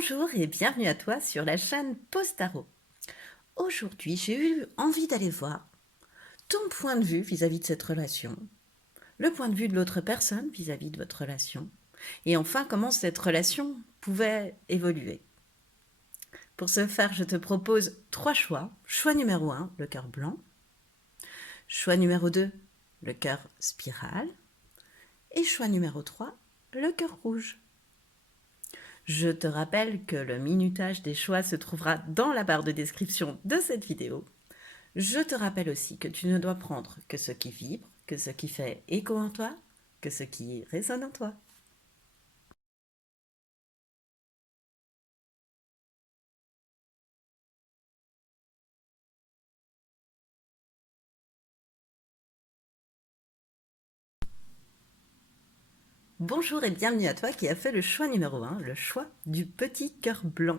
Bonjour et bienvenue à toi sur la chaîne Pause Tarot. Aujourd'hui, j'ai eu envie d'aller voir ton point de vue vis-à-vis de cette relation, le point de vue de l'autre personne vis-à-vis de votre relation, et enfin comment cette relation pouvait évoluer. Pour ce faire, je te propose 3 choix. Choix numéro 1, le cœur blanc. Choix numéro 2, le cœur spirale. Et choix numéro 3, le cœur rouge. Je te rappelle que le minutage des choix se trouvera dans la barre de description de cette vidéo. Je te rappelle aussi que tu ne dois prendre que ce qui vibre, que ce qui fait écho en toi, que ce qui résonne en toi. Bonjour et bienvenue à toi qui a fait le choix numéro 1, le choix du petit cœur blanc.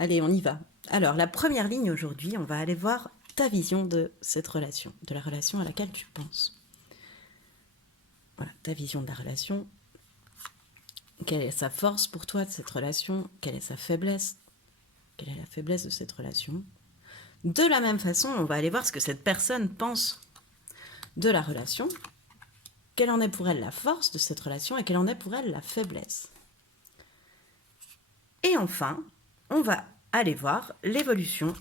Allez, on y va. Alors, la première ligne aujourd'hui, on va aller voir ta vision de cette relation, de la relation à laquelle tu penses. Voilà, ta vision de la relation. Quelle est sa force pour toi de cette relation? Quelle est sa faiblesse? Quelle est la faiblesse de cette relation? De la même façon, on va aller voir ce que cette personne pense de la relation, quelle en est pour elle la force de cette relation et quelle en est pour elle la faiblesse. Et enfin, on va aller voir l'évolution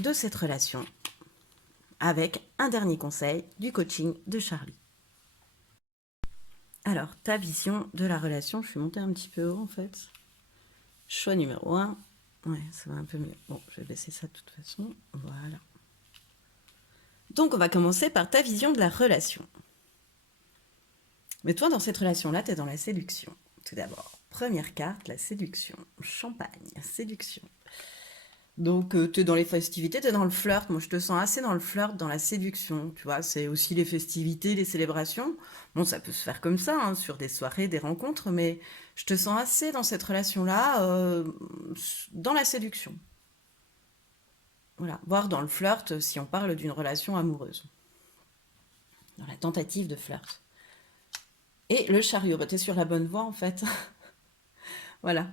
de cette relation avec un dernier conseil du coaching de Charlie. Alors, ta vision de la relation, je suis montée un petit peu haut en fait. Choix numéro 1. Ouais, ça va un peu mieux. Bon, je vais baisser ça de toute façon. Voilà. Donc, on va commencer par ta vision de la relation. Mais toi, dans cette relation-là, tu es dans la séduction. Tout d'abord, première carte, la séduction. Champagne, séduction. Donc, tu es dans les festivités, tu es dans le flirt. Moi, je te sens assez dans le flirt, dans la séduction. Tu vois, c'est aussi les festivités, les célébrations. Bon, ça peut se faire comme ça, hein, sur des soirées, des rencontres, mais je te sens assez dans cette relation-là, dans la séduction. Voilà, voire dans le flirt si on parle d'une relation amoureuse. Dans la tentative de flirt. Et le chariot, bah, tu es sur la bonne voie en fait. Voilà.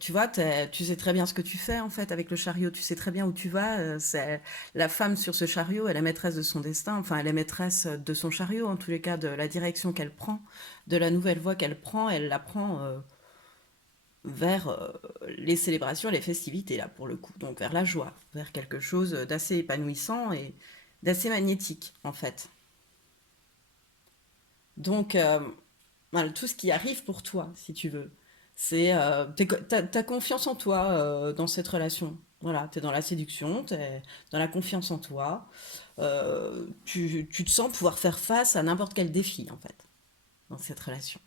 Tu vois, tu sais très bien ce que tu fais en fait avec le chariot, tu sais très bien où tu vas. C'est la femme sur ce chariot, elle est maîtresse de son destin, enfin elle est maîtresse de son chariot en tous les cas, de la direction qu'elle prend, de la nouvelle voie qu'elle prend, elle la prend vers les célébrations, les festivités là pour le coup, donc vers la joie, vers quelque chose d'assez épanouissant et d'assez magnétique en fait. Donc voilà, tout ce qui arrive pour toi, si tu veux. C'est t'as confiance en toi dans cette relation. Voilà, t'es dans la séduction, t'es dans la confiance en toi. Tu te sens pouvoir faire face à n'importe quel défi, en fait, dans cette relation.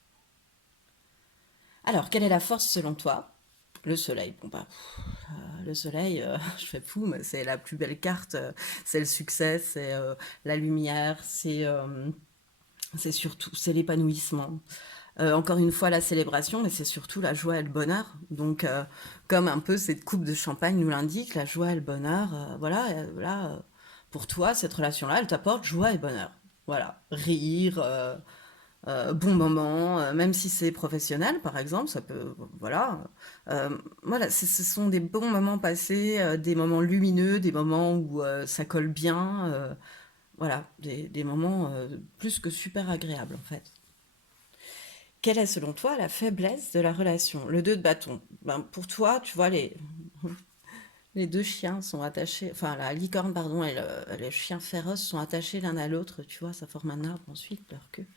Alors, quelle est la force selon toi? Le soleil. Bon, bah, le soleil, je fais fou, mais c'est la plus belle carte. C'est le succès, c'est la lumière, c'est surtout, c'est l'épanouissement. Encore une fois, la célébration, mais c'est surtout la joie et le bonheur. Donc, comme un peu cette coupe de champagne nous l'indique, la joie et le bonheur, voilà, pour toi, cette relation-là, elle t'apporte joie et bonheur. Voilà, rire, bon moment, même si c'est professionnel, par exemple, ça peut, voilà. Voilà, ce sont des bons moments passés, des moments lumineux, des moments où ça colle bien, voilà, des moments plus que super agréables, en fait. Quelle est selon toi la faiblesse de la relation? Le 2 de bâton. Ben, pour toi, tu vois, les deux chiens sont attachés, enfin la licorne, pardon, et le chien féroce sont attachés l'un à l'autre, tu vois, ça forme un arbre ensuite, leur queue.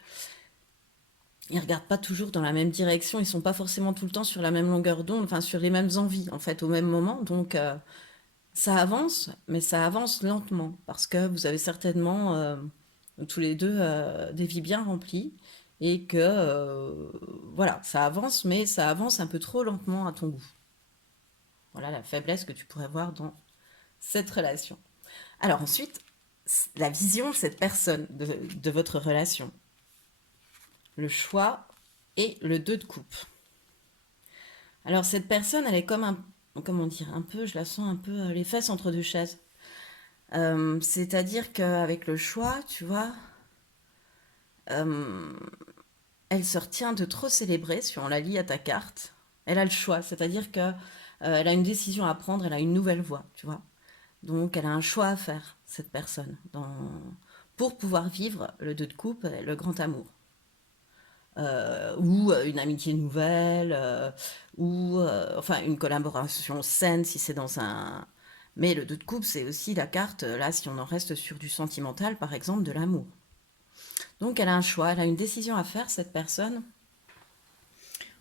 Ils regardent pas toujours dans la même direction, ils sont pas forcément tout le temps sur la même longueur d'onde, enfin sur les mêmes envies, en fait, au même moment. Donc ça avance, mais ça avance lentement, parce que vous avez certainement tous les deux des vies bien remplies, et que voilà, ça avance, mais ça avance un peu trop lentement à ton goût. Voilà la faiblesse que tu pourrais voir dans cette relation. Alors ensuite, la vision de cette personne, de votre relation. Le choix et le 2 de coupe. Alors cette personne, elle est comme un, comment dire, un peu, je la sens un peu les fesses entre deux chaises. C'est-à-dire qu'avec le choix, tu vois, euh, elle se retient de trop célébrer, si on la lie à ta carte. Elle a le choix, c'est-à-dire que elle a une décision à prendre, elle a une nouvelle voie, tu vois. Donc elle a un choix à faire, cette personne, pour pouvoir vivre le 2 de coupe, le grand amour. Ou une amitié nouvelle, ou enfin une collaboration saine si c'est dans un... Mais le 2 de coupe, c'est aussi la carte, là, si on en reste sur du sentimental, par exemple, de l'amour. Donc elle a un choix, elle a une décision à faire, cette personne,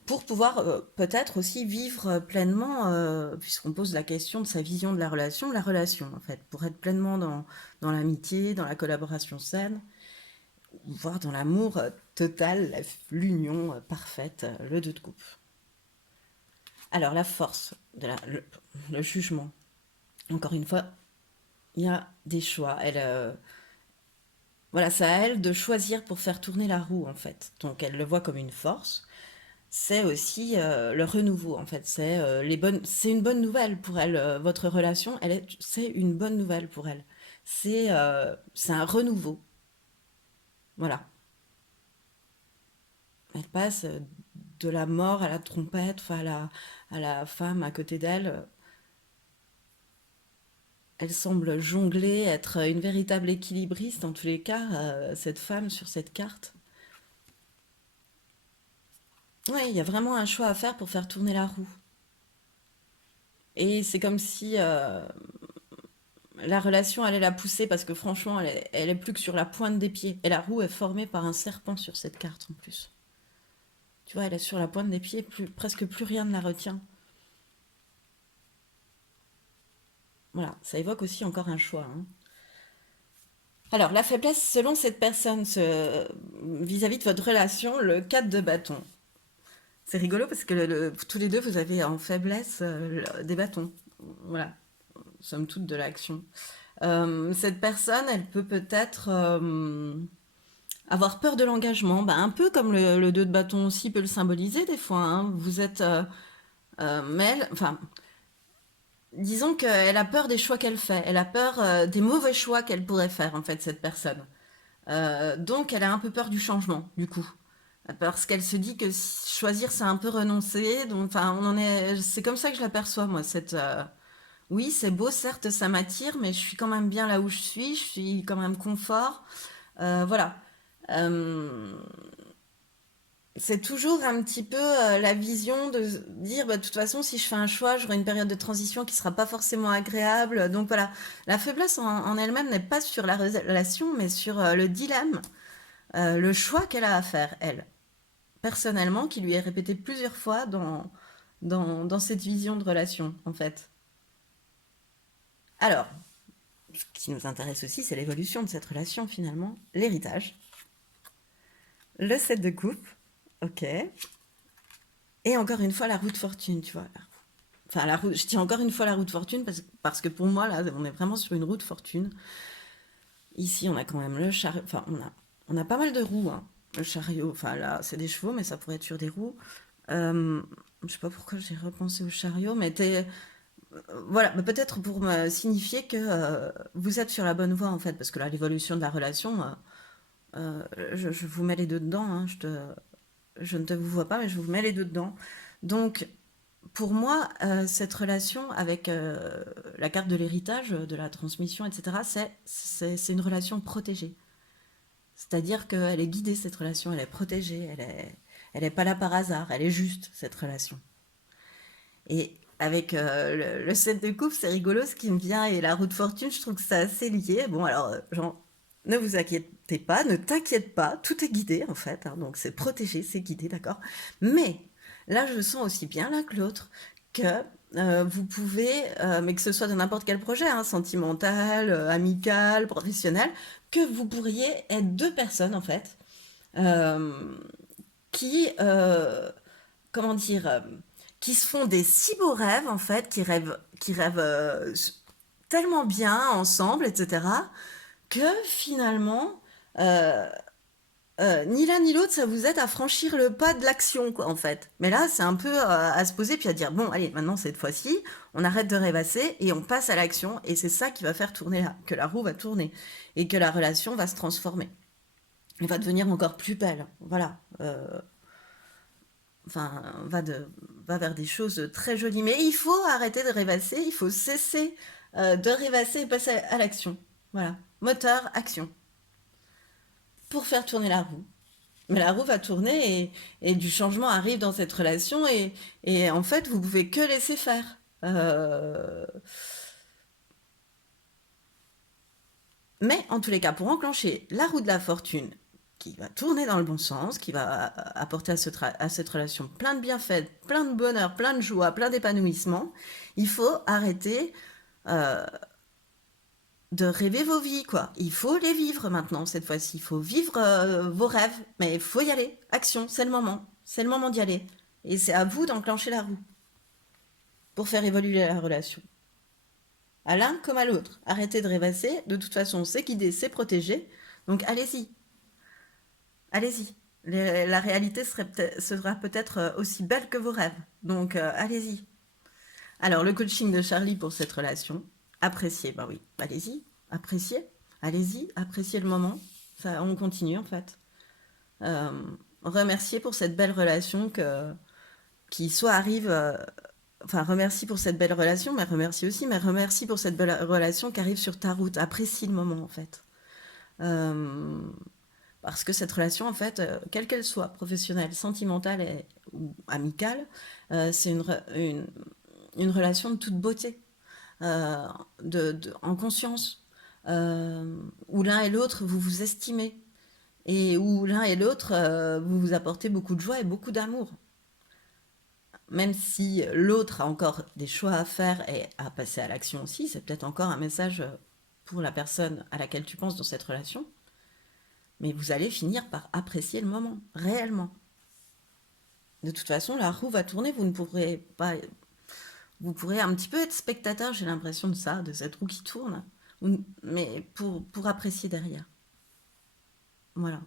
pour pouvoir peut-être aussi vivre pleinement, puisqu'on pose la question de sa vision de la relation en fait, pour être pleinement dans l'amitié, dans la collaboration saine, voire dans l'amour total, l'union parfaite, le 2 de coupe. Alors la force, le jugement, encore une fois, il y a des choix. Voilà, c'est à elle de choisir pour faire tourner la roue en fait. Donc elle le voit comme une force. C'est aussi le renouveau en fait. C'est une bonne nouvelle pour elle. Votre relation, c'est une bonne nouvelle pour elle. C'est un renouveau. Voilà. Elle passe de la mort à la trompette, enfin à la femme à côté d'elle. Elle semble jongler, être une véritable équilibriste en tous les cas, cette femme sur cette carte. Oui, il y a vraiment un choix à faire pour faire tourner la roue. Et c'est comme si la relation allait la pousser parce que franchement, elle est plus que sur la pointe des pieds. Et la roue est formée par un serpent sur cette carte en plus. Tu vois, elle est sur la pointe des pieds, presque plus rien ne la retient. Voilà, ça évoque aussi encore un choix, hein. Alors, la faiblesse selon cette personne vis-à-vis de votre relation, le 4 de bâton. C'est rigolo parce que tous les deux, vous avez en faiblesse des bâtons. Voilà, somme toute de l'action. Cette personne, elle peut peut-être avoir peur de l'engagement, bah, un peu comme le 2 de bâton aussi peut le symboliser des fois, hein. Vous êtes... mais enfin, disons qu'elle a peur des choix qu'elle fait. Elle a peur des mauvais choix qu'elle pourrait faire, en fait, cette personne. Donc, elle a un peu peur du changement, du coup. Parce qu'elle se dit que choisir, c'est un peu renoncer. Donc, enfin, c'est comme ça que je l'aperçois, moi, oui, c'est beau, certes, ça m'attire, mais je suis quand même bien là où je suis quand même confort. Voilà. Euh, c'est toujours un petit peu la vision de dire, bah, de toute façon, si je fais un choix, j'aurai une période de transition qui sera pas forcément agréable. Donc voilà, la faiblesse en elle-même n'est pas sur la relation, mais sur le dilemme, le choix qu'elle a à faire, elle, personnellement, qui lui est répété plusieurs fois dans cette vision de relation, en fait. Alors, ce qui nous intéresse aussi, c'est l'évolution de cette relation, finalement, l'héritage, le 7 de coupe, ok, et encore une fois, la roue de fortune, tu vois. Enfin, je dis encore une fois la roue de fortune parce que pour moi, là, on est vraiment sur une roue de fortune. Ici, on a quand même le chariot. Enfin, on a pas mal de roues, hein. Le chariot, enfin là, c'est des chevaux, mais ça pourrait être sur des roues. Je sais pas pourquoi j'ai repensé au chariot, mais voilà, mais peut-être pour me signifier que vous êtes sur la bonne voie, en fait, parce que là, l'évolution de la relation, je vous mets les deux dedans, hein. Je ne te vous vois pas, mais je vous mets les deux dedans. Donc, pour moi, cette relation avec la carte de l'héritage, de la transmission, etc., c'est une relation protégée. C'est-à-dire qu'elle est guidée, cette relation, elle est protégée, elle est pas là par hasard, elle est juste, cette relation. Et avec le 7 de coupe, c'est rigolo, ce qui me vient, et la roue de fortune, je trouve que c'est assez lié. Bon, alors, genre, ne vous inquiétez pas, ne t'inquiète pas, tout est guidé, en fait, hein, donc c'est protégé, c'est guidé, d'accord. Mais là, je sens aussi bien l'un que l'autre que vous pouvez, mais que ce soit de n'importe quel projet, hein, sentimental, amical, professionnel, que vous pourriez être deux personnes, en fait, euh, qui, comment dire, qui se font des si beaux rêves, en fait, qui rêvent tellement bien ensemble, etc., que finalement, euh, ni l'un ni l'autre, ça vous aide à franchir le pas de l'action, quoi, en fait. Mais là, c'est un peu à se poser puis à dire, bon, allez, maintenant, cette fois-ci, on arrête de rêvasser et on passe à l'action. Et c'est ça qui va faire tourner que la roue va tourner et que la relation va se transformer. Elle va devenir encore plus belle. Voilà. Enfin, va vers des choses très jolies. Mais il faut arrêter de rêvasser, il faut cesser de rêvasser et passer à l'action. Voilà. Moteur, action. Pour faire tourner la roue. Mais la roue va tourner et du changement arrive dans cette relation et en fait, vous pouvez que laisser faire. Euh, Mais en tous les cas, pour enclencher la roue de la fortune qui va tourner dans le bon sens, qui va apporter à cette relation plein de bienfaits, plein de bonheur, plein de joie, plein d'épanouissement, il faut arrêter euh, de rêver vos vies, quoi. Il faut les vivre maintenant, cette fois-ci. Il faut vivre vos rêves, mais il faut y aller. Action, c'est le moment. C'est le moment d'y aller. Et c'est à vous d'enclencher la roue pour faire évoluer la relation. À l'un comme à l'autre. Arrêtez de rêvasser. De toute façon, c'est guidé, c'est protégé. Donc allez-y. Allez-y. La réalité sera peut-être aussi belle que vos rêves. Donc allez-y. Alors, le coaching de Charlie pour cette relation, appréciez, bah oui, allez-y, appréciez, allez-y, appréciez le moment. Ça, on continue en fait. Euh, Remerciez pour cette belle relation qui soit arrive. Enfin, remercie pour cette belle relation, mais remercie aussi, mais remercie pour cette belle relation qui arrive sur ta route. Apprécie le moment en fait. Euh, Parce que cette relation, en fait, quelle qu'elle soit, professionnelle, sentimentale ou amicale, c'est une relation de toute beauté, euh, en conscience, où l'un et l'autre, vous vous estimez, et où l'un et l'autre, vous vous apportez beaucoup de joie et beaucoup d'amour. Même si l'autre a encore des choix à faire et à passer à l'action aussi, c'est peut-être encore un message pour la personne à laquelle tu penses dans cette relation, mais vous allez finir par apprécier le moment, réellement. De toute façon, la roue va tourner, vous ne pourrez pas. Vous pourrez un petit peu être spectateur, j'ai l'impression de ça, de cette roue qui tourne, mais pour apprécier derrière. Voilà.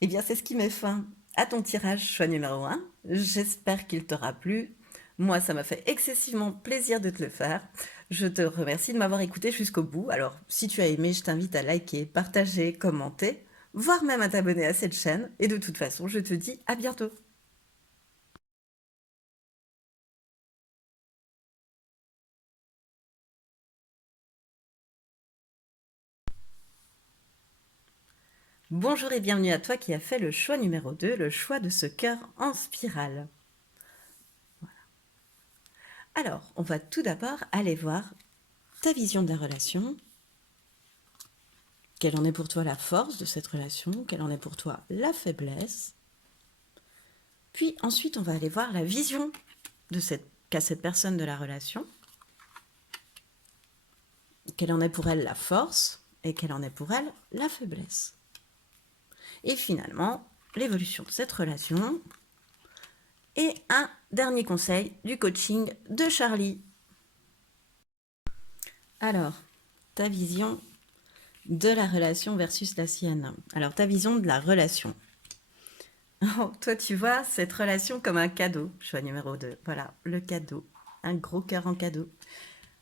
Eh bien, c'est ce qui met fin à ton tirage choix numéro un. J'espère qu'il t'aura plu. Moi, ça m'a fait excessivement plaisir de te le faire. Je te remercie de m'avoir écouté jusqu'au bout. Alors, si tu as aimé, je t'invite à liker, partager, commenter, voire même à t'abonner à cette chaîne. Et de toute façon, je te dis à bientôt. Bonjour et bienvenue à toi qui as fait le choix numéro 2, le choix de ce cœur en spirale. Alors, on va tout d'abord aller voir ta vision de la relation. Quelle en est pour toi la force de cette relation? Quelle en est pour toi la faiblesse? Puis ensuite, on va aller voir la vision qu'a cette personne de la relation. Quelle en est pour elle la force et quelle en est pour elle la faiblesse. Et finalement, l'évolution de cette relation et un dernier conseil du coaching de Charlie. Alors, ta vision de la relation versus la sienne. Alors, ta vision de la relation. Oh, toi, tu vois cette relation comme un cadeau. Choix numéro 2. Voilà, le cadeau. Un gros cœur en cadeau.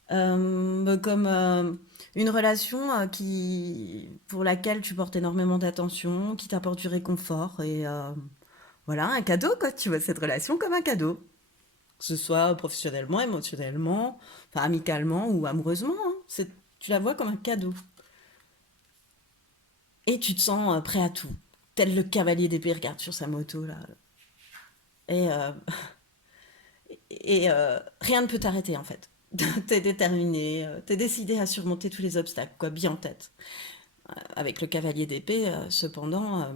Comme une relation pour laquelle tu portes énormément d'attention, qui t'apporte du réconfort. Et voilà, un cadeau, quoi. Tu vois cette relation comme un cadeau. Que ce soit professionnellement, émotionnellement, enfin amicalement ou amoureusement. Hein. Tu la vois comme un cadeau. Et tu te sens prêt à tout. Tel le cavalier d'épée, regarde sur sa moto, là. Et, euh, rien ne peut t'arrêter, en fait. T'es déterminé, t'es décidé à surmonter tous les obstacles, quoi, bien en tête. Avec le cavalier d'épée, cependant,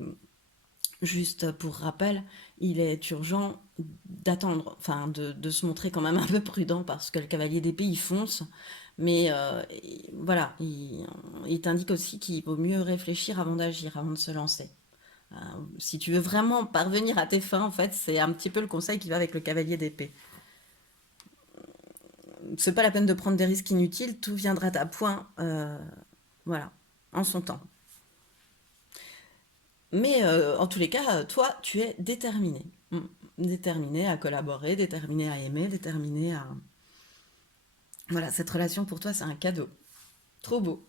juste pour rappel, il est urgent d'attendre, enfin de se montrer quand même un peu prudent parce que le cavalier d'épée il fonce, mais voilà, il t'indique aussi qu'il vaut mieux réfléchir avant d'agir, avant de se lancer. Euh, Si tu veux vraiment parvenir à tes fins, en fait, c'est un petit peu le conseil qui va avec le cavalier d'épée. C'est pas la peine de prendre des risques inutiles, tout viendra à point, voilà, en son temps. Mais en tous les cas, toi, tu es déterminé. Déterminé à collaborer, déterminé à aimer, déterminé à... Voilà, cette relation pour toi, c'est un cadeau. Trop beau.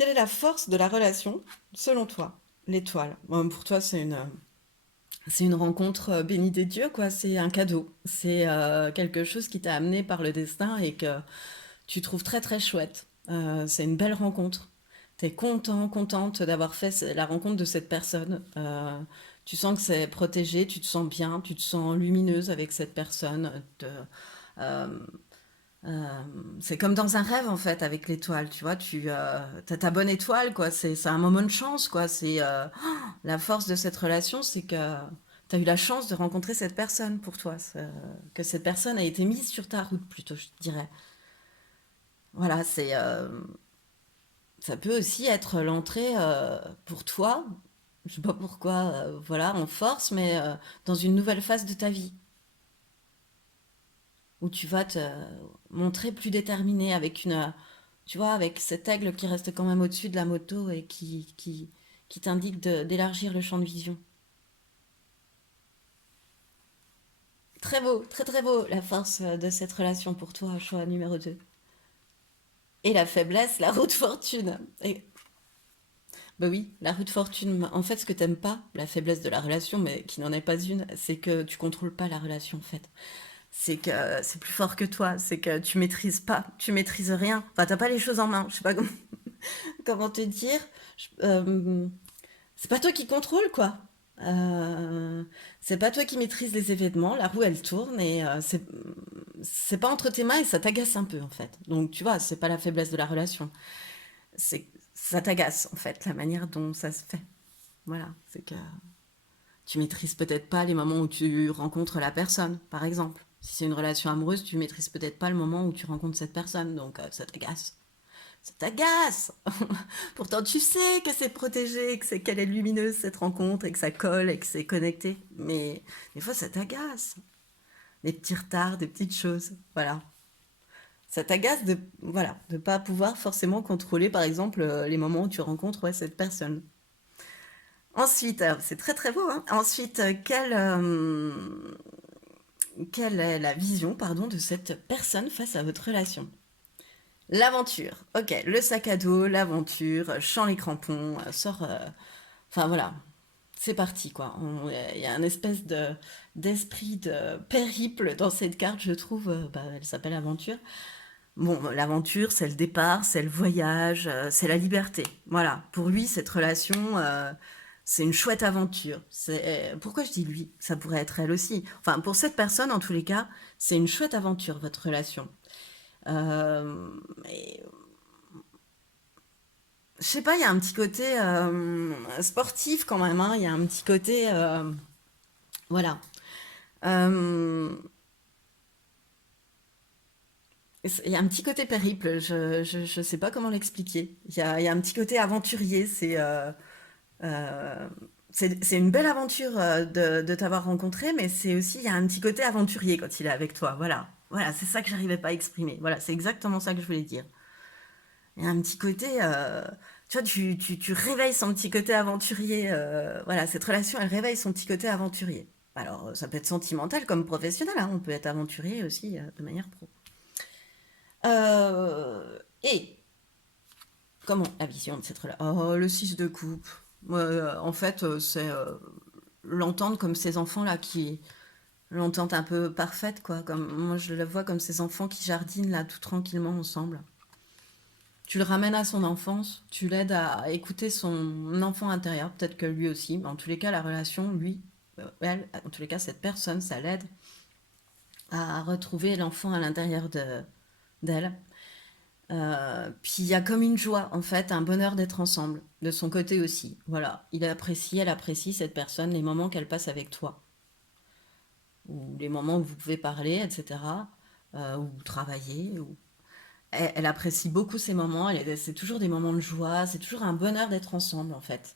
Quelle est la force de la relation, selon toi? L'étoile. Bon, pour toi, c'est une rencontre bénie des dieux, quoi. C'est un cadeau. C'est quelque chose qui t'a amené par le destin et que tu trouves très très chouette. C'est une belle rencontre. T'es content, contente d'avoir fait la rencontre de cette personne. Tu sens que c'est protégé, tu te sens bien, tu te sens lumineuse avec cette personne. Euh, euh, c'est comme dans un rêve en fait avec l'étoile, tu vois. T'as ta bonne étoile, quoi. C'est un moment de chance, quoi. La force de cette relation, c'est que t'as eu la chance de rencontrer cette personne pour toi. Que cette personne a été mise sur ta route, plutôt, je dirais. Voilà, ça peut aussi être l'entrée pour toi, je sais pas pourquoi, voilà, en force, mais dans une nouvelle phase de ta vie, où tu vas te montrer plus déterminé avec tu vois, avec cet aigle qui reste quand même au-dessus de la moto et qui t'indique d'élargir le champ de vision. Très beau, très très beau, la force de cette relation pour toi, choix numéro 2. Et la faiblesse, la roue de fortune. Et bah oui, la roue de fortune. En fait, ce que t'aimes pas, la faiblesse de la relation, mais qui n'en est pas une, c'est que tu contrôles pas la relation, en fait. C'est que c'est plus fort que toi, c'est que tu maîtrises pas, tu maîtrises rien. Enfin, t'as pas les choses en main. Je sais pas comment te dire. Je- euh, c'est pas toi qui contrôle, quoi. Euh, c'est pas toi qui maîtrise les événements. La roue, elle tourne et c'est pas entre tes mains et ça t'agace un peu, en fait. Donc, tu vois, c'est pas la faiblesse de la relation. Ça t'agace, en fait, la manière dont ça se fait. Voilà, c'est que tu maîtrises peut-être pas les moments où tu rencontres la personne, par exemple. Si c'est une relation amoureuse, tu maîtrises peut-être pas le moment où tu rencontres cette personne, donc ça t'agace. Ça t'agace. Pourtant, tu sais que c'est protégé, qu'elle est lumineuse cette rencontre et que ça colle et que c'est connecté. Mais des fois, ça t'agace. Des petits retards, des petites choses. Voilà. Ça t'agace de voilà de pas pouvoir forcément contrôler, par exemple, les moments où tu rencontres ouais, cette personne. Ensuite, c'est très très beau, hein. Ensuite, quelle est la vision, pardon, de cette personne face à votre relation? L'aventure. Ok, le sac à dos, l'aventure, chant les crampons, sort. Enfin voilà, c'est parti quoi. Il y a une espèce d'esprit de périple dans cette carte, je trouve. Bah, elle s'appelle aventure. Bon, l'aventure, c'est le départ, c'est le voyage, c'est la liberté. Voilà. Pour lui, cette relation, c'est une chouette aventure. Pourquoi je dis lui? Ça pourrait être elle aussi. Enfin, pour cette personne, en tous les cas, c'est une chouette aventure, votre relation. Et, je sais pas, il y a un petit côté sportif quand même, hein. Il y a un petit côté, voilà. Euh, il y a un petit côté périple. Je sais pas comment l'expliquer. Il y a un petit côté aventurier. Euh, c'est une belle aventure de t'avoir rencontré, mais c'est aussi, il y a un petit côté aventurier quand il est avec toi. Voilà. Voilà, c'est ça que j'arrivais pas à exprimer. Voilà, c'est exactement ça que je voulais dire. Il y a un petit côté, tu vois, tu réveilles son petit côté aventurier. Voilà, cette relation, elle réveille son petit côté aventurier. Alors, ça peut être sentimental comme professionnel, hein, on peut être aventurier aussi de manière pro. Et comment la vision de cette relation? Oh, le 6 de coupe. Ouais, en fait, c'est l'entendre comme ces enfants-là qui. L'entente un peu parfaite, quoi. Comme, moi, je le vois comme ces enfants qui jardinent là tout tranquillement ensemble. Tu le ramènes à son enfance, tu l'aides à écouter son enfant intérieur, peut-être que lui aussi, mais en tous les cas, la relation, lui, elle, en tous les cas, cette personne, ça l'aide à retrouver l'enfant à l'intérieur d'elle. Puis il y a comme une joie, en fait, un bonheur d'être ensemble, de son côté aussi. Voilà, il apprécie, elle apprécie cette personne, les moments qu'elle passe avec toi, ou les moments où vous pouvez parler, etc., ou travailler, ou elle apprécie beaucoup ces moments. C'est toujours des moments de joie. C'est toujours un bonheur d'être ensemble, en fait.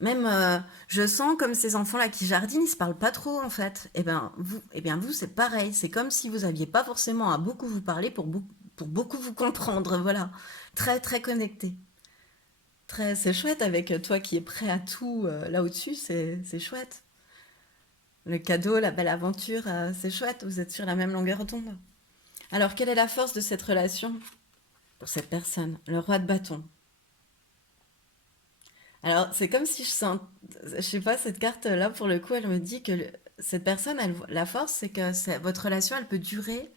Même, je sens comme ces enfants-là qui jardinent, ils se parlent pas trop, en fait. Eh bien, vous, c'est pareil. C'est comme si vous aviez pas forcément à beaucoup vous parler pour beaucoup vous comprendre. Voilà. Très, très connecté. C'est chouette avec toi qui es prêt à tout là au-dessus. C'est chouette. Le cadeau, la belle aventure, c'est chouette. Vous êtes sur la même longueur d'onde. Alors, quelle est la force de cette relation pour cette personne? Le roi de bâton. Alors, c'est comme si je sens, je sais pas, cette carte-là, pour le coup, elle me dit que cette personne, la force, c'est que votre relation, elle peut durer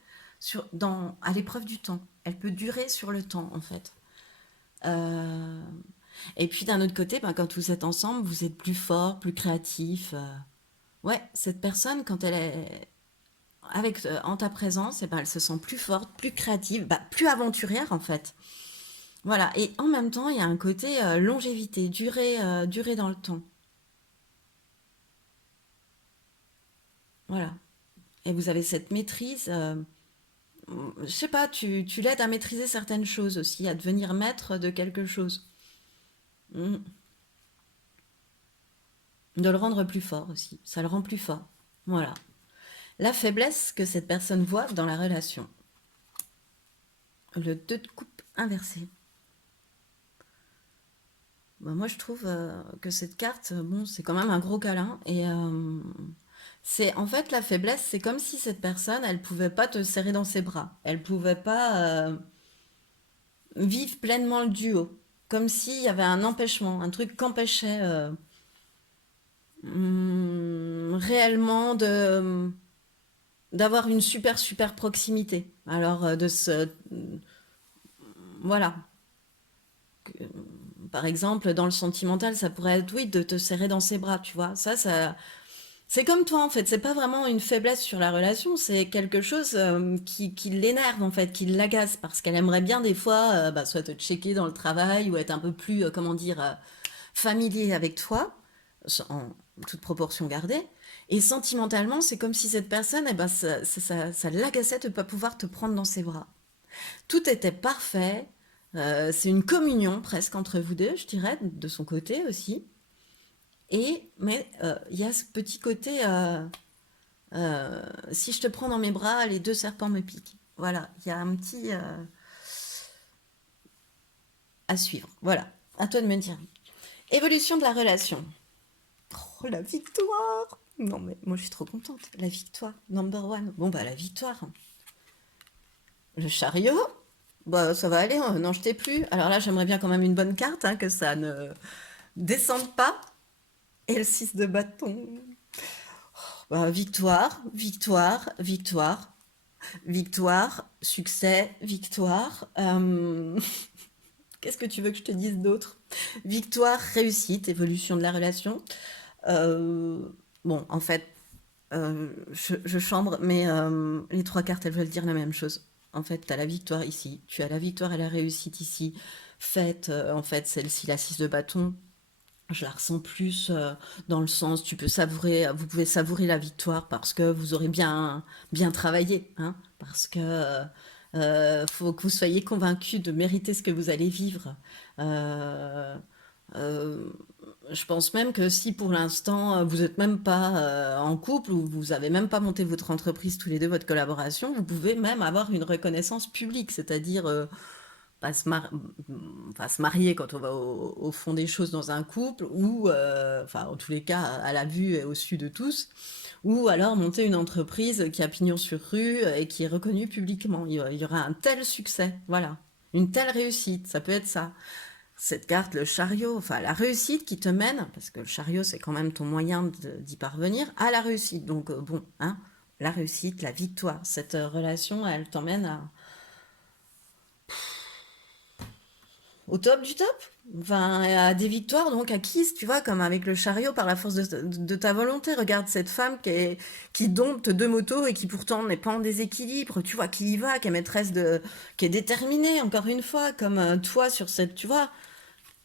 à l'épreuve du temps. Elle peut durer sur le temps, en fait. Euh, et puis, d'un autre côté, ben, quand vous êtes ensemble, vous êtes plus fort, plus créatif. Ouais, cette personne, quand elle est en ta présence, eh ben, elle se sent plus forte, plus créative, bah, plus aventurière, en fait. Voilà. Et en même temps, il y a un côté longévité, durée dans le temps. Voilà. Et vous avez cette maîtrise. Je sais pas, tu l'aides à maîtriser certaines choses aussi, à devenir maître de quelque chose. Mm. De le rendre plus fort aussi. Ça le rend plus fort. Voilà. La faiblesse que cette personne voit dans la relation. Le 2 de coupe inversé. Bah, moi, je trouve que cette carte, bon, c'est quand même un gros câlin. Et c'est en fait la faiblesse, c'est comme si cette personne, elle pouvait pas te serrer dans ses bras. Elle pouvait pas vivre pleinement le duo. Comme s'il y avait un empêchement, un truc qu'empêchait réellement d'avoir une super proximité. Alors voilà. Par exemple, dans le sentimental, ça pourrait être oui de te serrer dans ses bras, tu vois. Ça, c'est comme toi en fait. C'est pas vraiment une faiblesse sur la relation, c'est quelque chose qui l'énerve en fait, qui l'agace parce qu'elle aimerait bien des fois, bah, soit te checker dans le travail ou être un peu plus, comment dire, familier avec toi, en toute proportion gardée. Et sentimentalement, c'est comme si cette personne, eh ben, ça l'agaçait de ne pas pouvoir te prendre dans ses bras. Tout était parfait. C'est une communion presque entre vous deux, je dirais, de son côté aussi. Mais il y a ce petit côté, si je te prends dans mes bras, les deux serpents me piquent. Voilà, il y a un petit à suivre. Voilà, à toi de me dire. Évolution de la relation. Oh, la victoire! Non, mais moi, je suis trop contente. La victoire, number one. Bon, bah, la victoire. Le chariot, bah, ça va aller, hein, n'en jetez plus. Alors là, j'aimerais bien quand même une bonne carte, hein, que ça ne descende pas. Et le 6 de bâton. Bah, victoire, victoire, victoire, victoire, succès, victoire. Qu'est-ce que tu veux que je te dise d'autre? Victoire, réussite, évolution de la relation. Euh, bon, en fait, je chambre, mais les trois cartes, elles veulent dire la même chose. En fait, tu as la victoire ici, tu as la victoire et la réussite ici. Faites, en fait, celle-ci, la 6 de bâton, je la ressens plus dans le sens, vous pouvez savourer la victoire parce que vous aurez bien travaillé, hein, parce que faut que vous soyez convaincu de mériter ce que vous allez vivre. Euh, euh, je pense même que si pour l'instant vous n'êtes même pas en couple ou vous avez même pas monté votre entreprise tous les deux, votre collaboration, vous pouvez même avoir une reconnaissance publique, c'est-à-dire pas se, mar- enfin, se marier quand on va au fond des choses dans un couple, ou, enfin, en tous les cas, à la vue et au su de tous, ou alors monter une entreprise qui a pignon sur rue et qui est reconnue publiquement. Il y aura un tel succès, voilà. Une telle réussite, ça peut être ça. Cette carte, le chariot, enfin la réussite qui te mène, parce que le chariot c'est quand même ton moyen d'y parvenir, à la réussite. Donc bon, hein, la réussite, la victoire, cette relation, elle t'emmène au top du top. Enfin, à des victoires donc acquises, tu vois, comme avec le chariot par la force de ta volonté. Regarde cette femme qui dompte deux motos et qui pourtant n'est pas en déséquilibre, tu vois, qui y va, qui est qui est déterminée, encore une fois, comme toi sur cette, tu vois,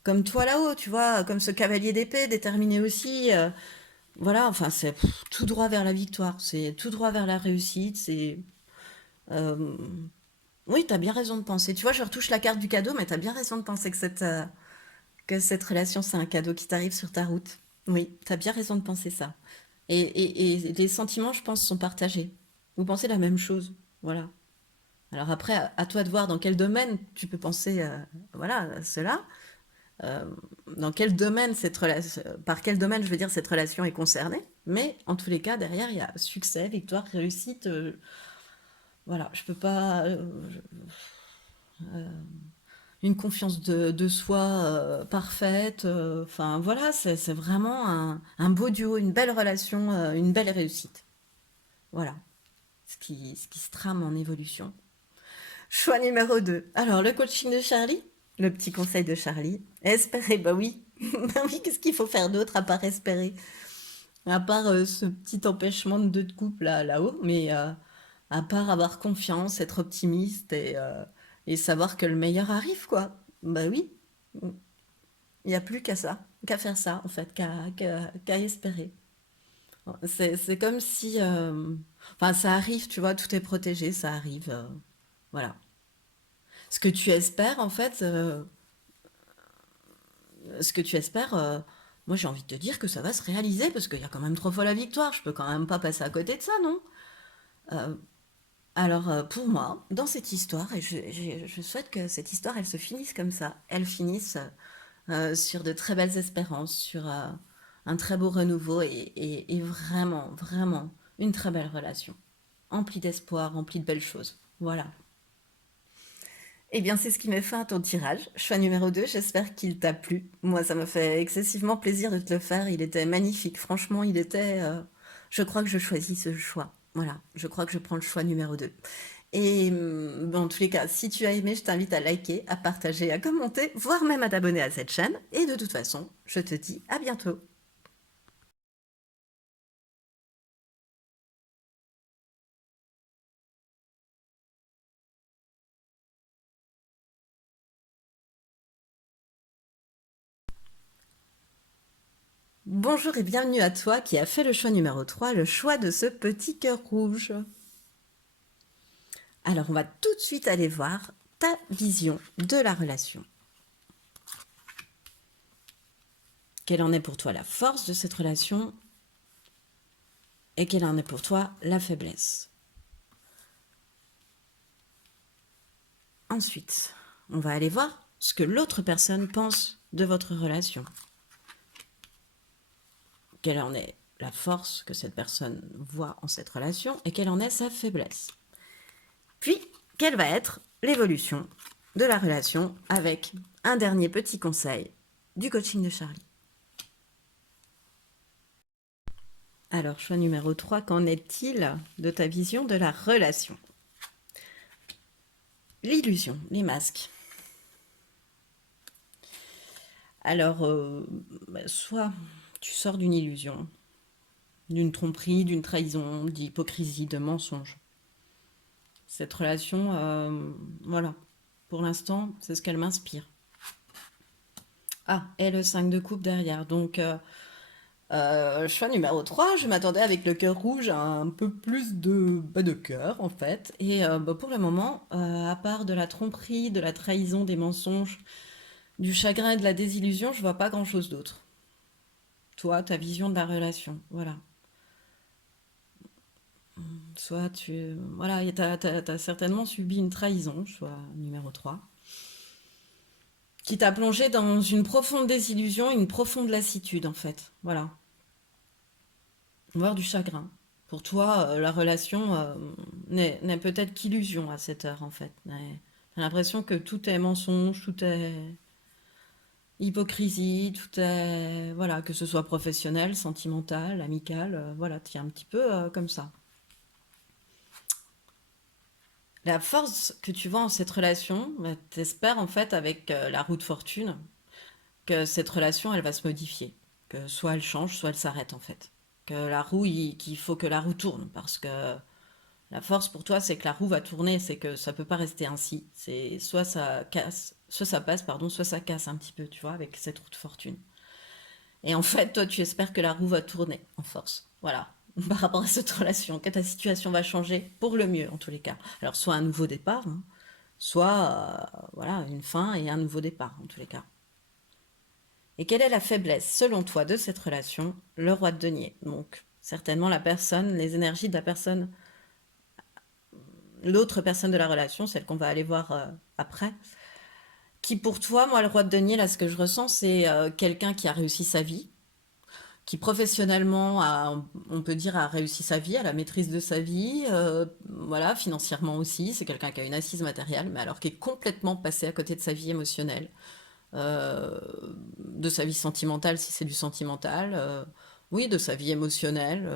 comme toi là-haut, tu vois, comme ce cavalier d'épée déterminé aussi. Voilà, enfin, c'est tout droit vers la victoire, c'est tout droit vers la réussite, c'est... euh, oui, t'as bien raison de penser. Tu vois, je retouche la carte du cadeau, mais t'as bien raison de penser que cette relation, c'est un cadeau qui t'arrive sur ta route. Oui, t'as bien raison de penser ça. Et les sentiments, je pense, sont partagés. Vous pensez la même chose. Voilà. Alors après, à toi de voir dans quel domaine tu peux penser voilà, à cela. Euh, dans quel domaine par quel domaine, je veux dire, cette relation est concernée. Mais en tous les cas, derrière, il y a succès, victoire, réussite. Voilà, je peux pas. une confiance de soi parfaite. Enfin, voilà, c'est vraiment un beau duo, une belle relation, une belle réussite. Voilà, ce qui se trame en évolution. Choix numéro 2. Alors, le coaching de Charlie, le petit conseil de Charlie. Espérer, bah oui. Bah oui, qu'est-ce qu'il faut faire d'autre à part espérer? À part ce petit empêchement de deux de couple là-haut, mais à part avoir confiance, être optimiste et savoir que le meilleur arrive, quoi. Bah oui, il n'y a plus qu'à ça, qu'à faire ça, en fait, qu'à espérer. C'est comme si... enfin, ça arrive, tu vois, tout est protégé, ça arrive. Voilà. Ce que tu espères, en fait, ce que tu espères, moi j'ai envie de te dire que ça va se réaliser parce qu'il y a quand même 3 fois la victoire. Je peux quand même pas passer à côté de ça, non? Euh, alors pour moi, dans cette histoire, et je souhaite que cette histoire, elle se finisse comme ça, elle finisse sur de très belles espérances, sur un très beau renouveau et vraiment, vraiment une très belle relation, emplie d'espoir, emplie de belles choses. Voilà. Eh bien, c'est ce qui met fin à ton tirage. Choix numéro 2, j'espère qu'il t'a plu. Moi, ça m'a fait excessivement plaisir de te le faire. Il était magnifique. Franchement, il était... je crois que je choisis ce choix. Voilà, je crois que je prends le choix numéro 2. Et en tous les cas, si tu as aimé, je t'invite à liker, à partager, à commenter, voire même à t'abonner à cette chaîne. Et de toute façon, je te dis à bientôt. Bonjour et bienvenue à toi qui as fait le choix numéro 3, le choix de ce petit cœur rouge. Alors, on va tout de suite aller voir ta vision de la relation. Quelle en est pour toi la force de cette relation et quelle en est pour toi la faiblesse. Ensuite, on va aller voir ce que l'autre personne pense de votre relation. Quelle en est la force que cette personne voit en cette relation et quelle en est sa faiblesse. Puis, quelle va être l'évolution de la relation avec un dernier petit conseil du coaching de Charlie. Alors, choix numéro 3, qu'en est-il de ta vision de la relation? L'illusion, les masques. Alors, soit tu sors d'une illusion, d'une tromperie, d'une trahison, d'hypocrisie, de mensonge. Cette relation, voilà, pour l'instant, c'est ce qu'elle m'inspire. Ah, et le 5 de coupe derrière. Donc, choix numéro 3, je m'attendais avec le cœur rouge à un peu plus de cœur, en fait. Et pour le moment, à part de la tromperie, de la trahison, des mensonges, du chagrin et de la désillusion, je vois pas grand-chose d'autre. Toi, ta vision de la relation, voilà. Soit tu... Voilà, t'as certainement subi une trahison, choix numéro 3, qui t'a plongé dans une profonde désillusion, une profonde lassitude, en fait. Voilà. Voire du chagrin. Pour toi, la relation n'est peut-être qu'illusion à cette heure, en fait. T'as l'impression que tout est mensonge, tout est hypocrisie, tout est... Voilà, que ce soit professionnel, sentimental, amical, voilà, t'es un petit peu comme ça. La force que tu vois en cette relation, bah, t'espères en fait avec la roue de fortune que cette relation elle va se modifier, que soit elle change, soit elle s'arrête en fait, que la roue qu'il faut que la roue tourne parce que la force pour toi c'est que la roue va tourner, c'est que ça peut pas rester ainsi, c'est soit ça casse, soit ça passe pardon, soit ça casse un petit peu, tu vois, avec cette roue de fortune. Et en fait, toi, tu espères que la roue va tourner en force. Voilà. Par rapport à cette relation, que ta situation va changer pour le mieux, en tous les cas. Alors, soit un nouveau départ, hein, soit voilà, une fin et un nouveau départ, en tous les cas. Et quelle est la faiblesse, selon toi, de cette relation? Le roi de denier. Donc, certainement la personne, les énergies de la personne, l'autre personne de la relation, celle qu'on va aller voir après. Qui pour toi, moi, le roi de denier, là, ce que je ressens, c'est quelqu'un qui a réussi sa vie, qui professionnellement on peut dire, a réussi sa vie, a la maîtrise de sa vie, voilà, financièrement aussi, c'est quelqu'un qui a une assise matérielle, mais alors qui est complètement passé à côté de sa vie émotionnelle, euh, de sa vie sentimentale si c'est du sentimental, oui, de sa vie émotionnelle,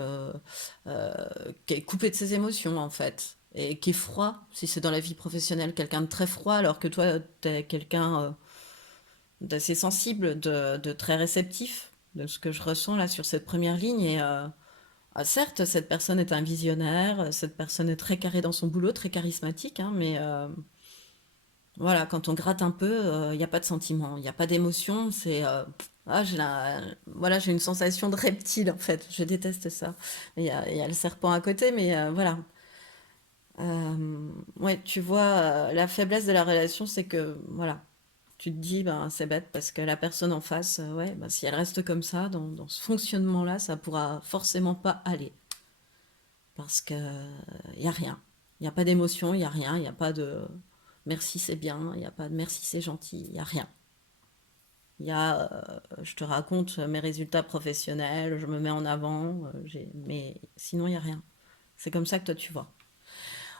euh, qui est coupé de ses émotions en fait, et qui est froid si c'est dans la vie professionnelle, quelqu'un de très froid, alors que toi, t'es quelqu'un d'assez sensible, de très réceptif, de ce que je ressens là sur cette première ligne. Et certes, cette personne est un visionnaire, cette personne est très carrée dans son boulot, très charismatique, hein, mais voilà, quand on gratte un peu, il n'y a pas de sentiment, il n'y a pas d'émotion, c'est ah, voilà, j'ai une sensation de reptile en fait, je déteste ça. Il y a le serpent à côté, mais voilà. Ouais, tu vois, la faiblesse de la relation, c'est que voilà, tu te dis, ben, c'est bête parce que la personne en face, ouais, ben, si elle reste comme ça, dans ce fonctionnement-là, ça pourra forcément pas aller. Parce que y a rien. Il n'y a pas d'émotion, il n'y a rien, il n'y a pas de merci c'est bien, il n'y a pas de merci c'est gentil, il n'y a rien. Il y a, je te raconte mes résultats professionnels, je me mets en avant, mais sinon il n'y a rien. C'est comme ça que toi tu vois.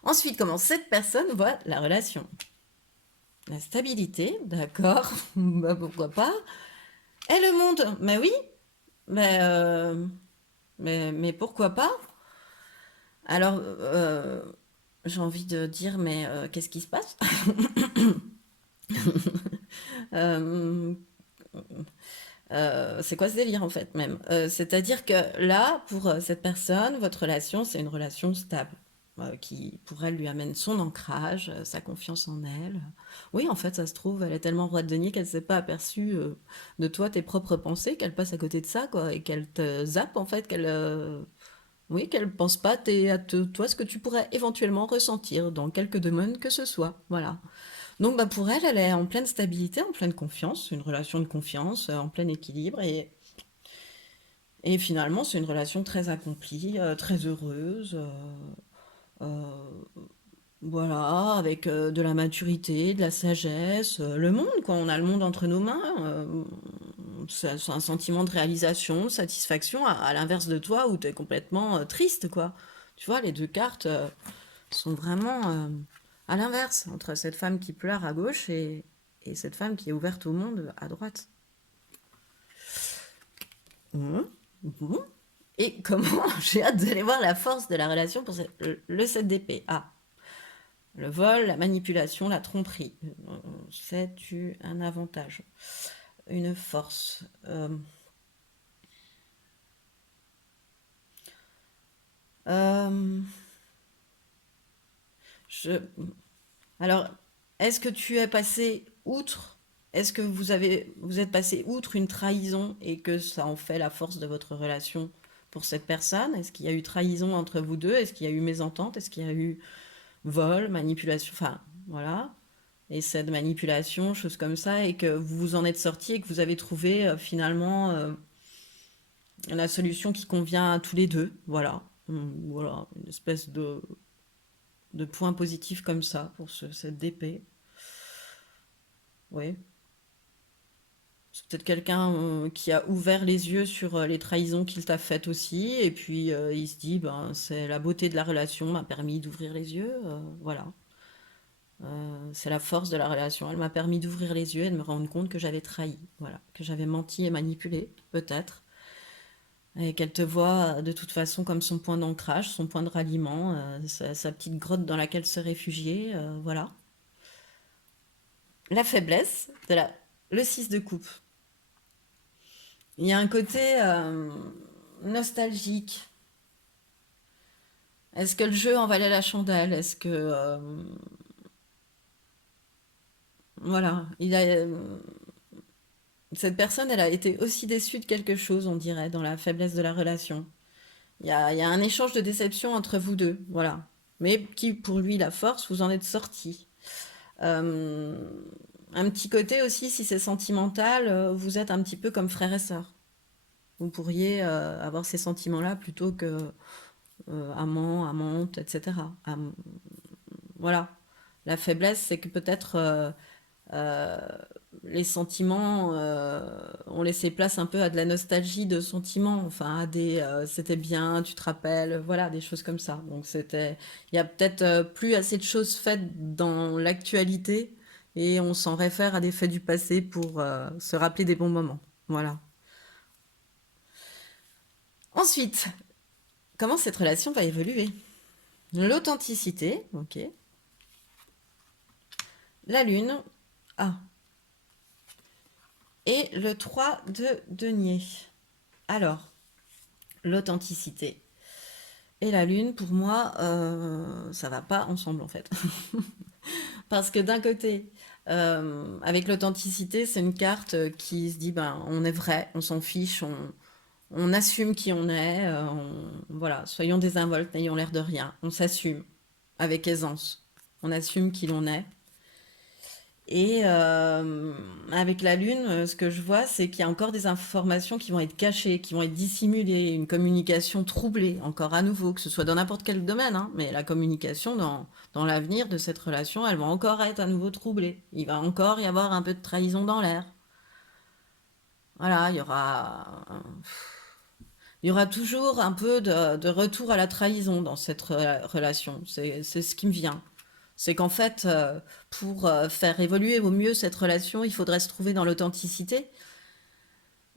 Ensuite, comment cette personne voit la relation? La stabilité, d'accord, bah pourquoi pas. Et le monde, mais oui, mais, mais pourquoi pas? Alors, j'ai envie de dire, mais qu'est-ce qui se passe? Euh, c'est quoi ce délire en fait même? C'est-à-dire que là, pour cette personne, votre relation, c'est une relation stable. Qui pour elle lui amène son ancrage, sa confiance en elle. Oui, en fait, ça se trouve, elle est tellement roi de denier qu'elle ne s'est pas aperçue de toi, tes propres pensées, qu'elle passe à côté de ça, quoi, et qu'elle te zappe, en fait, oui, qu'elle pense pas toi ce que tu pourrais éventuellement ressentir dans quelques domaines que ce soit. Voilà. Donc bah, pour elle, elle est en pleine stabilité, en pleine confiance, une relation de confiance, en plein équilibre. Et finalement, c'est une relation très accomplie, très heureuse. Euh, voilà, avec de la maturité, de la sagesse, le monde, quoi. On a le monde entre nos mains. C'est un sentiment de réalisation, de satisfaction, à l'inverse de toi où tu es complètement triste, quoi. Tu vois, les deux cartes sont vraiment à l'inverse, entre cette femme qui pleure à gauche et cette femme qui est ouverte au monde à droite. Mhm. Mhm. Et comment j'ai hâte d'aller voir la force de la relation pour le 7 d'épée. Ah, le vol, la manipulation, la tromperie. C'est un avantage, une force. Euh, je... Alors, est-ce que tu es passé outre? Est-ce que vous êtes passé outre une trahison et que ça en fait la force de votre relation pour cette personne? Est-ce qu'il y a eu trahison entre vous deux? Est-ce qu'il y a eu mésentente? Est-ce qu'il y a eu vol, manipulation? Enfin, voilà. Essai de manipulation, choses comme ça, et que vous vous en êtes sorti et que vous avez trouvé finalement la solution qui convient à tous les deux. Voilà. Voilà, une espèce de point positif comme ça pour cette DP. Oui. C'est peut-être quelqu'un qui a ouvert les yeux sur les trahisons qu'il t'a faites aussi, et puis il se dit, ben, c'est la beauté de la relation m'a permis d'ouvrir les yeux, voilà. C'est la force de la relation. Elle m'a permis d'ouvrir les yeux et de me rendre compte que j'avais trahi, voilà, que j'avais menti et manipulé, peut-être, et qu'elle te voit de toute façon comme son point d'ancrage, son point de ralliement, sa petite grotte dans laquelle se réfugier, voilà. La faiblesse le 6 de coupe. Il y a un côté nostalgique. Est-ce que le jeu en valait la chandelle? Est-ce que voilà, cette personne, elle a été aussi déçue de quelque chose, on dirait, dans la faiblesse de la relation. Il y a un échange de déception entre vous deux, voilà. Mais qui, pour lui, la force, vous en êtes sortis. Euh, un petit côté aussi, si c'est sentimental, vous êtes un petit peu comme frère et sœur. Vous pourriez avoir ces sentiments-là plutôt que amant, amante, etc. Voilà. La faiblesse, c'est que peut-être euh, les sentiments on laissait place un peu à de la nostalgie de sentiments, enfin à des c'était bien, tu te rappelles, voilà, des choses comme ça. Donc c'était, il y a peut-être plus assez de choses faites dans l'actualité et on s'en réfère à des faits du passé pour se rappeler des bons moments. Voilà. Ensuite, comment cette relation va évoluer? L'authenticité, ok. La lune, ah. Et le 3 de denier. Alors, l'authenticité et la lune, pour moi, ça va pas ensemble en fait. Parce que d'un côté, avec l'authenticité, c'est une carte qui se dit, ben, on est vrai, on s'en fiche, on assume qui on est, voilà, soyons désinvoltes, n'ayons l'air de rien, on s'assume avec aisance, on assume qui l'on est. Et avec la Lune, ce que je vois, c'est qu'il y a encore des informations qui vont être cachées, qui vont être dissimulées, une communication troublée, encore à nouveau, que ce soit dans n'importe quel domaine, hein, mais la communication dans l'avenir de cette relation, elle va encore être à nouveau troublée. Il va encore y avoir un peu de trahison dans l'air. Voilà, il y aura toujours un peu de retour à la trahison dans cette relation. C'est ce qui me vient. C'est qu'en fait, pour faire évoluer au mieux cette relation, il faudrait se trouver dans l'authenticité.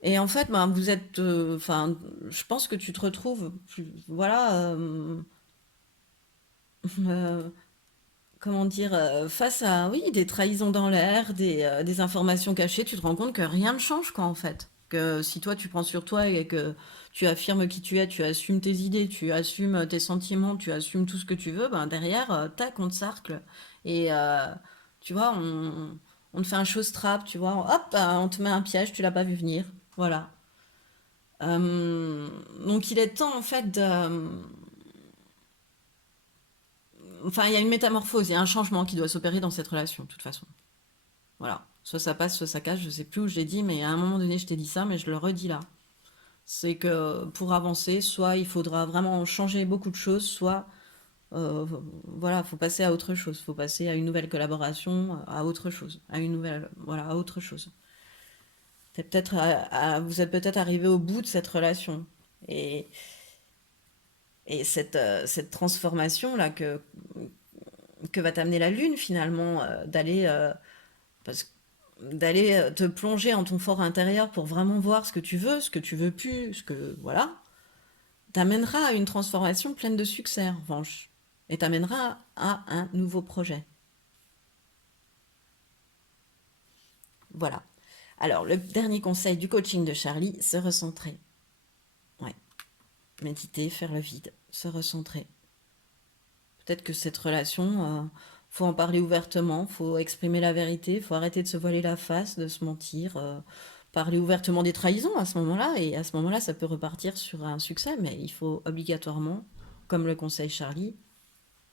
Et en fait, ben, vous êtes, enfin, je pense que tu te retrouves, voilà, euh, comment dire, face à, oui, des trahisons dans l'air, des informations cachées, tu te rends compte que rien ne change, quoi, en fait. Que si toi, tu prends sur toi et que tu affirmes qui tu es, tu assumes tes idées, tu assumes tes sentiments, tu assumes tout ce que tu veux, ben derrière, tac, on te sarcle. Et tu vois, on te fait un chose trap, tu vois, hop, on te met un piège, tu l'as pas vu venir. Voilà. Donc il est temps, en fait, enfin, il y a une métamorphose, il y a un changement qui doit s'opérer dans cette relation, de toute façon. Voilà. Soit ça passe, soit ça casse, je sais plus où je l'ai dit, mais à un moment donné, je t'ai dit ça, mais je le redis là. C'est que pour avancer, soit il faudra vraiment changer beaucoup de choses, soit euh, voilà, faut passer à autre chose, faut passer à une nouvelle collaboration, à autre chose, à une nouvelle, voilà, à autre chose. Vous êtes peut-être arrivé au bout de cette relation et, et cette transformation là que va t'amener la lune finalement, parce d'aller te plonger en ton fort intérieur pour vraiment voir ce que tu veux plus, ce que voilà, t'amènera à une transformation pleine de succès en revanche, et t'amènera à un nouveau projet. Voilà. Alors le dernier conseil du coaching de Charlie, se recentrer. Ouais, méditer, faire le vide, se recentrer. Peut-être que cette relation, faut en parler ouvertement, faut exprimer la vérité, faut arrêter de se voiler la face, de se mentir, parler ouvertement des trahisons à ce moment-là, et à ce moment-là, ça peut repartir sur un succès, mais il faut obligatoirement, comme le conseille Charlie,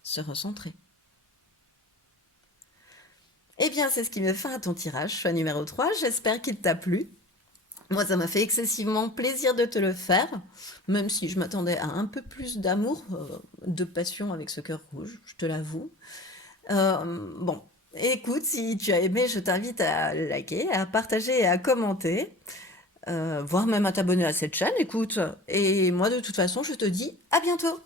se recentrer. Eh bien, c'est ce qui me fait à ton tirage, choix numéro 3. J'espère qu'il t'a plu. Moi, ça m'a fait excessivement plaisir de te le faire, même si je m'attendais à un peu plus d'amour, de passion avec ce cœur rouge, je te l'avoue. Bon, écoute, si tu as aimé, je t'invite à liker, à partager et à commenter, voire même à t'abonner à cette chaîne, écoute. Et moi, de toute façon, je te dis à bientôt.